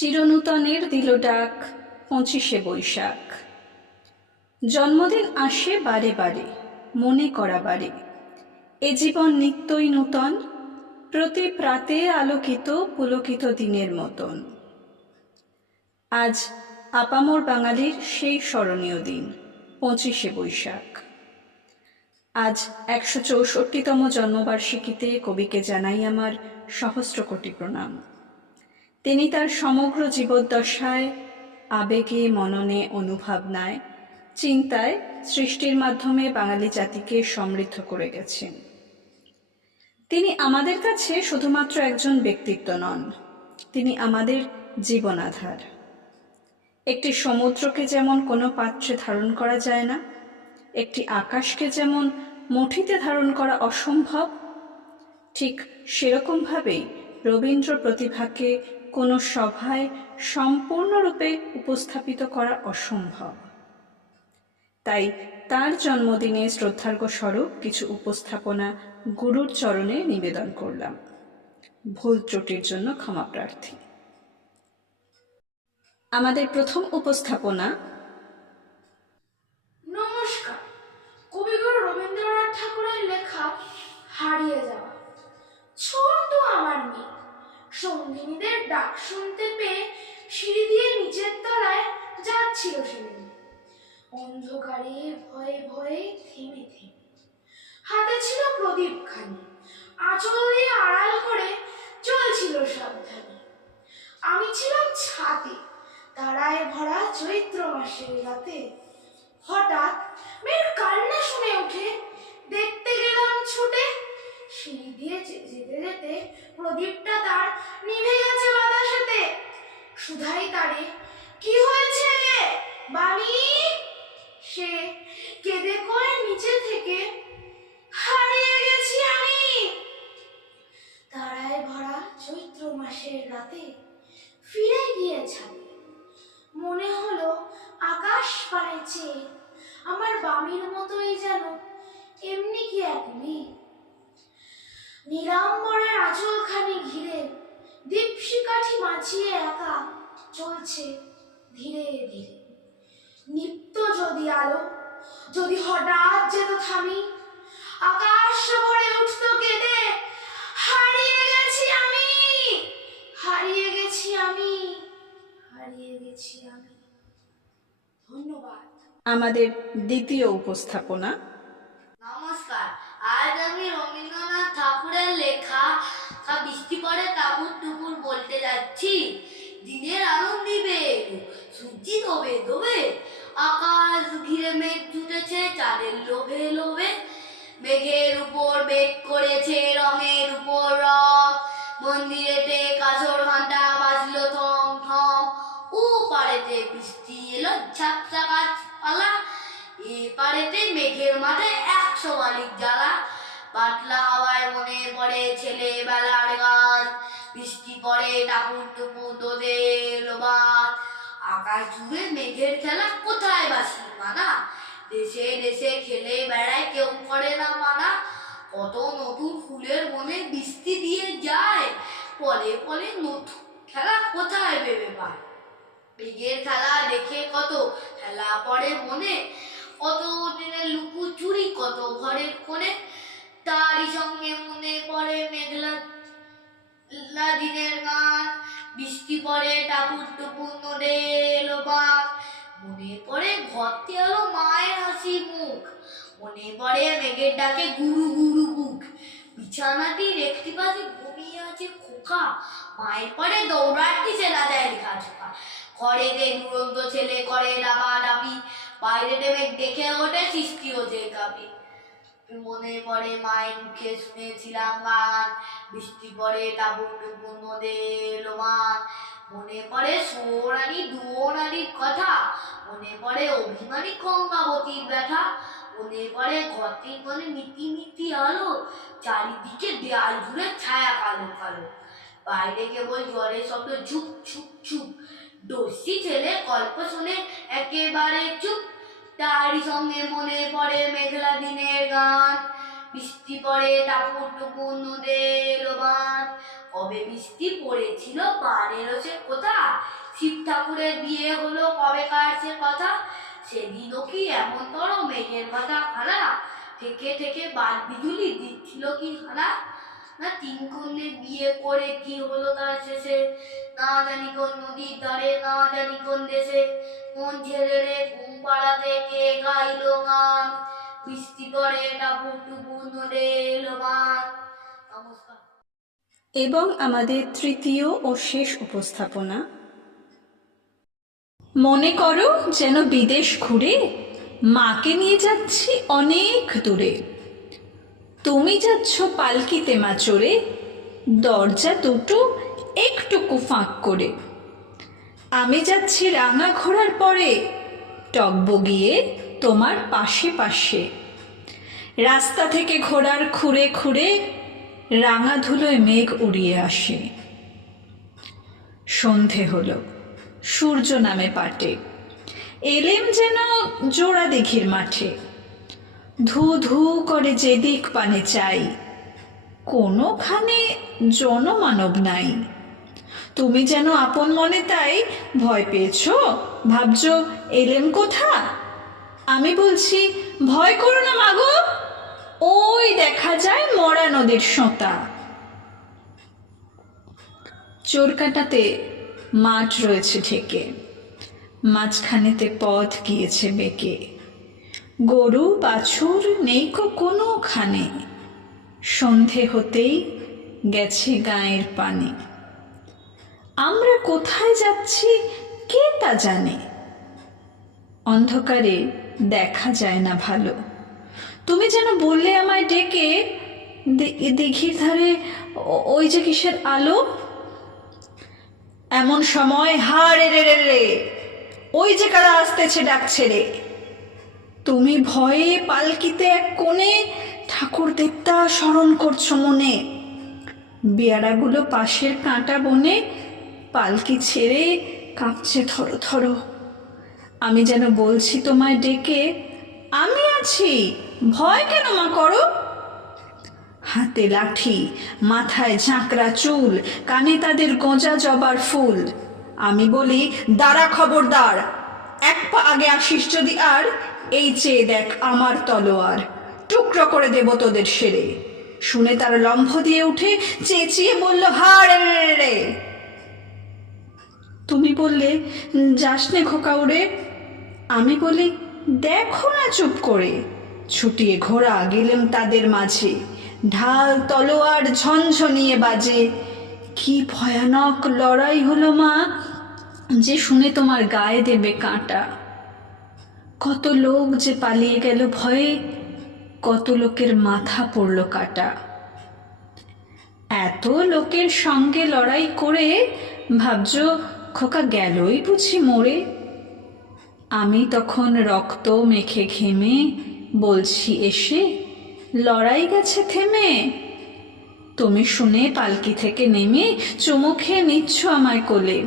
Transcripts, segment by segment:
চিরনূতনের দিল ডাক 25শে বৈশাখ। জন্মদিন আসে বারে বারে, মনে করা বারে। এ জীবন নিত্যই নূতন, প্রতি প্রাতে আলোকিত পুলকিত দিনের মতন। আজ আপামর বাঙালির সেই স্মরণীয় দিন 25শে বৈশাখ। আজ 164তম জন্মবার্ষিকীতে কবিকে জানাই আমার সহস্র কোটি প্রণাম। তিনি তার সমগ্র জীবদ্দশায় আবেগে, মননে, অনুভাবনায়, চিন্তায় সৃষ্টির মাধ্যমে বাঙালি জাতিকে সমৃদ্ধ করে গেছেন। তিনি আমাদের কাছে শুধুমাত্র একজন ব্যক্তিত্ব নন, তিনি আমাদের জীবনাধার। একটি সমুদ্রকে যেমন কোনো পাত্রে ধারণ করা যায় না, একটি আকাশকে যেমন মুঠিতে ধারণ করা অসম্ভব, ঠিক সেরকমভাবেই রবীন্দ্র প্রতিভাকে কোনো সভায় সম্পূর্ণরূপে উপস্থাপিত করা অসম্ভব। তাই তার জন্মদিনে শ্রদ্ধার্ঘ্য স্বরূপ কিছু উপস্থাপনা গুরুর চরণে নিবেদন করলাম। ভুল ত্রুটির জন্য ক্ষমা প্রার্থী। আমাদের প্রথম উপস্থাপনা। নমস্কার। কবিগুরু রবীন্দ্রনাথ ঠাকুরের লেখা হারিয়ে যাওয়া। ছোট আমার মেয়ে সঙ্গিনীদের ডাক শুনতে পেয়ে সিঁড়ি দিয়ে নিচের তলায় যাচ্ছিল সেদিন। অন্ধকারে ভয়ে ভয়ে থেমে থেমে। হাতে ছিল প্রদীপখানি, আঁচল দিয়ে আড়াল করে চলছিল সাবধানে। আমি ছিলাম ছাদে, তারায় ভরা চৈত্র মাসের রাতে। হঠাৎ মেয়ের কান্না শুনে উঠে দেখতে গেলাম ছুটে। সিঁড়ি দিয়ে যেতে যেতে প্রদীপটা তার নিভে গেছে বাতাসেতে। সুধাই তারে, কি হয়েছে রে বানি? সে কেঁদে কয় নিচে থেকে, হারিয়ে গেছি আমি। তারায় ভরা চৈত্র মাসের রাতে ফিরে গিয়ে ছাদে। মনে হলো আকাশ পানে চেয়ে আমার বামির মতোই যেন এমনি কি এক মেয়ে। নীলাম্বরের আঁচলখানি ঘিরে দীপশিখাটি মাছিয়ে একা চলছে ধীরে ধীরে। নিত্য যদি আলো, যদি হঠাৎ যেত থামি, আকাশ ভরে উঠত কেঁদে, হারিয়ে গেছি আমি, হারিয়ে গেছি আমি, হারিয়ে গেছি আমি। ধন্যবাদ। আমাদের দ্বিতীয় উপস্থাপনা। নমস্কার। আজ আমি রবীন্দ্রনাথ ঠাকুরের লেখা বৃষ্টি পড়ে টাপুর টুপুর বলতে যাচ্ছি। দিনের আলো নিবে, সূর্যি ডোবে ডোবে, আকাশ ঘিরে মেঘ জুটেছে চাঁদের লোভে লোভে। মেঘের উপর মেঘ করেছে রঙের উপর রং, মন্দিরেতে কাসর ঘন্টা বাজলো থম থম। ও পারেতে বৃষ্টি এলো ঝাপসা গাছপালা, এ পারেতে মেঘের মাঠে 100 বালিক জ্বালা। পাতলা হাওয়ায় মনে পড়ে ছেলেবেলার গান, বৃষ্টি পড়ে টাপুর টুপুর দোদে লোবান। আকাশ জুড়ে মেঘের খেলা, কোথায় বাসি মানা? দেশে দেশে খেলে বেড়ায়, কেউ করে না মানা। কত নতুন ফুলের মনে বৃষ্টি দিয়ে যায়, পলে পলে নতুন খেলা কোথায় ভেবে পায়। মেঘের খেলা দেখে কত খেলা পড়ে মনে, কত দিনের লুকোচুরি কত ঘরের কোণে। তারই সঙ্গে মনে পড়ে মেঘলা দিনের গান, বৃষ্টি পড়ে টাপুর টুপুর নদে এলো বান। মনে পড়ে ঘরতে এলো মায়ের হাসি মুখ, মনে পড়ে মেঘের ডাকে গুরু গুরু বুক। বিছানাটির একটি পাশে ঘুমিয়ে আছে খোকা, মায়ের পরে দৌড়াচ্ছি সে রাজায় লেখা ছোকা। ঘরে যে দুরন্ত ছেলে করে ডাবাডাবি, বাইরে মেঘ দেখে ওঠে সৃষ্টি হচ্ছে কাপি। মনে পড়ে মায়ের মুখে শুনেছিলাম গান, বৃষ্টি পড়ে টাপুর টুপুর নদে এলো বান। মনে পড়ে সৌরানী দুয়োরানীর কথা, মনে পড়ে অভিমানী গঙ্গাবতীর ব্যথা। মনে পড়ে ঘরটির কোণে মিটি মিটি আলো, চারিদিকে দেয়াল জুড়ে ছায়া কালো কালো। বাইরে কেবল জলের শব্দ ঝুপ ঝুপ ঝুপ, দস্যি ছেলে গল্প শুনে একেবারে চুপ। তারই সঙ্গে মনে পড়ে মেঘলা দিনের গান, বৃষ্টি পড়ে টাপুর টুপুর নদে এলো বান। কবে বৃষ্টি পড়েছিল বান এলো সে কোথা, শিব ঠাকুরের বিয়ে হলো কবেকার সে কথা, সেদিনও কি এমনতর মেঘের ভাটা খানা, থেকে থেকে বাদ বিজুলি দিচ্ছিল কি হানা। না তিন কন্যে বিয়ে করে কি হলো তার শেষে, না জানি কোন নদীর ধারে, না জানি কোন দেশে, মন ছেড়ে রে ঘুম পাড়াতে কে গাইলো গান, বৃষ্টি পড়ে টাপুর টুপুর নদে এলো মান। নমস্কার। এবং আমাদের তৃতীয় ও শেষ উপস্থাপনা, মনে করো যেন বিদেশ ঘুরে মাকে নিয়ে যাচ্ছি অনেক দূরে। তুমি যাচ্ছ পালকিতে মা চড়ে, দরজা দুটো একটুকু ফাঁক করে। আমি যাচ্ছি রাঙা ঘোড়ার পরে, টগবগিয়ে তোমার পাশে পাশে। রাস্তা থেকে ঘোড়ার খুঁড়ে খুঁড়ে রাঙা ধুলোয় মেঘ উড়িয়ে আসে। সন্ধে হলো, সূর্য নামে পাটে, এলেম যেন জোড়া দিঘির মাঠে। ধু ধু করে যেদিক পানে চাই, কোনোখানে জনমানব নাই। তুমি যেন আপন মনে তাই ভয় পেয়েছ, ভাবছ এলেম কোথা। আমি বলছি ভয় করো না মাগো, ওই দেখা যায় মরা নদীর সোঁতা। চোরকাটাতে মাঠ রয়েছে ঢেকে, মাঝখানেতে পথ গিয়েছে বেঁকে। গরু বাছুর নেইকো কোনোখানে, সন্ধে হতেই গেছে গায়ের পানে। আমরা কোথায় যাচ্ছি কে তা জানে, অন্ধকারে দেখা যায় না ভালো। তুমি যেন বললে আমায় ডেকে, দিঘির ধারে ওই যে কিসের আলো। এমন সময় হা রে রে রে রে, ওই যে কারা আসতেছে ডাকছে রে। তুমি ভয়ে পালকিতে এক কোণে ঠাকুর দেবতা স্মরণ করছো মনে। বেয়ারাগুলো পাশের কাঁটা বনে পালকি ছেড়ে কাঁপছে থরো থরো। আমি যেন বলছি তোমায় ডেকে, আমি আছি, ভয় কেন মা করো। হাতে লাঠি, মাথায় ঝাঁকড়া চুল, কানে তাদের গোঁজা জবার ফুল। আমি বলি দাঁড়া খবরদার, এক পা আগে আসিস যদি আর, এই চেয়ে দেখ আমার তলোয়ার, টুকরো করে দেব তোদের সেরে। শুনে তার লম্ফ দিয়ে উঠে চেঁচিয়ে বলল হা রে রে রে। তুমি বললে যাস নে খোকা উড়ে। আমি বলি দেখো না চুপ করে। ছুটিয়ে ঘোড়া গেলেম তাদের মাঝে, ঢাল তলোয়ার ঝনঝনিয়ে বাজে। কি ভয়ানক লড়াই হলো মা, যে শুনে তোমার গায়ে দেবে কাঁটা। কত লোক যে পালিয়ে গেল ভয়ে, কত লোকের মাথা পড়ল কাটা। এত লোকের সঙ্গে লড়াই করে ভাবছ খোকা গেলই বুঝি মরে। আমি তখন রক্ত মেখে ঘেমে বলছি এসে, লড়াই গেছে থেমে। তুমি শুনে পালকি থেকে নেমে চুমু খেয়ে নিচ্ছ আমায় কোলে,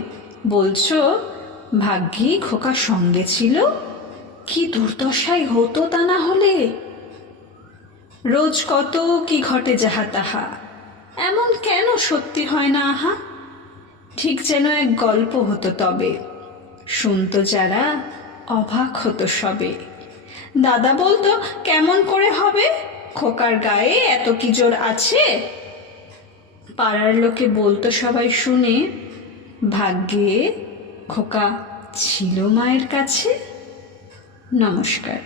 বলছো ভাগ্যি খোকা সঙ্গে ছিল, কি দুর্দশাই হতো তা না হলে। রোজ কত কি ঘটে যাহা তাহা, এমন কেন সত্যি হয় না আহা। ঠিক যেন এক গল্প হতো তবে, শুনতো যারা অবাক হতো সবে। দাদা বলতো কেমন করে হবে, খোকার গায়ে এত কি জোর আছে। পাড়ার লোকে বলতো সবাই শুনে, ভাগ্যে খোকা ছিল মায়ের কাছে। নমস্কার।